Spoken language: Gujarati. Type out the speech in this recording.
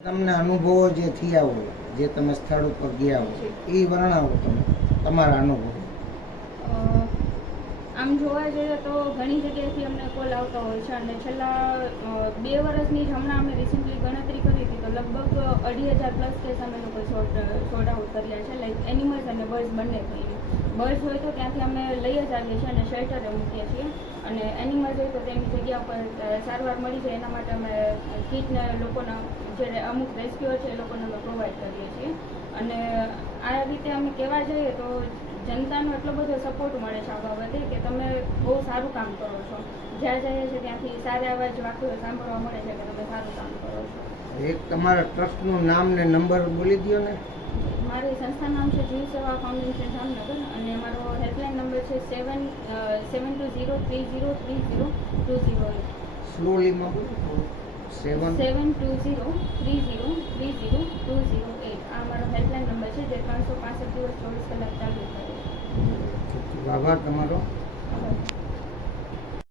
તમને અનુભવો જે થયા હોય, જે તમે સ્થળ ઉપર ગયા હોય, એ વર્ણવો તમે તમારા અનુભવો. આમ જોવા જઈએ તો ઘણી જગ્યાએથી અમને કોલ આવતા હોય છે અને છેલ્લા 2 વર્ષની જ હમણાં અમે રિસેન્ટલી ગણતરી કરી હતી તો લગભગ 2,500 પ્લસ કેસ અમે લોકો સોર્ટ આઉટ કર્યા છે, લાઈક એનિમલ્સ અને બર્ડ્સ બંને થઈને. બર્ડ્સ હોય તો ત્યાંથી અમે લઈ જ આવીએ છીએ અને શેલ્ટરે મૂકીએ છીએ, અને એનિમલ્સ હોય તો તેની જગ્યા પર સારવાર મળી જાય એના માટે અમે કીટને લોકોના જે અમુક રેસ્ક્યુઅર છે એ લોકોને અમે પ્રોવાઈડ કરીએ છીએ. અને આ રીતે અમે કહેવા જઈએ તો જનતાનો એટલો બધો સપોર્ટ મળે છે આ બાબતે કે તમે બહુ સારું કામ કરો છો. જ્યાં જઈએ છીએ ત્યાંથી સારા એવા જ વાક્યો સાંભળવા મળે છે કે તમે સારું કામ કરો છો. એક તમારા ટ્રસ્ટનું નામ ને નંબર બોલી દો ને. મારી સંસ્થાનું નામ છે જીવ સેવા ફાઉન્ડેશન જામનગર અને મારો હેલ્પલાઇન નંબર છે 7203030208. સ્લોલીમાં બોલો. 7203030208. આ મારો હેલ્પલાઇન નંબર છે જે 365 દિવસ 24 કલાક ચાલુ થાય છે. આભાર તમારો. આભાર.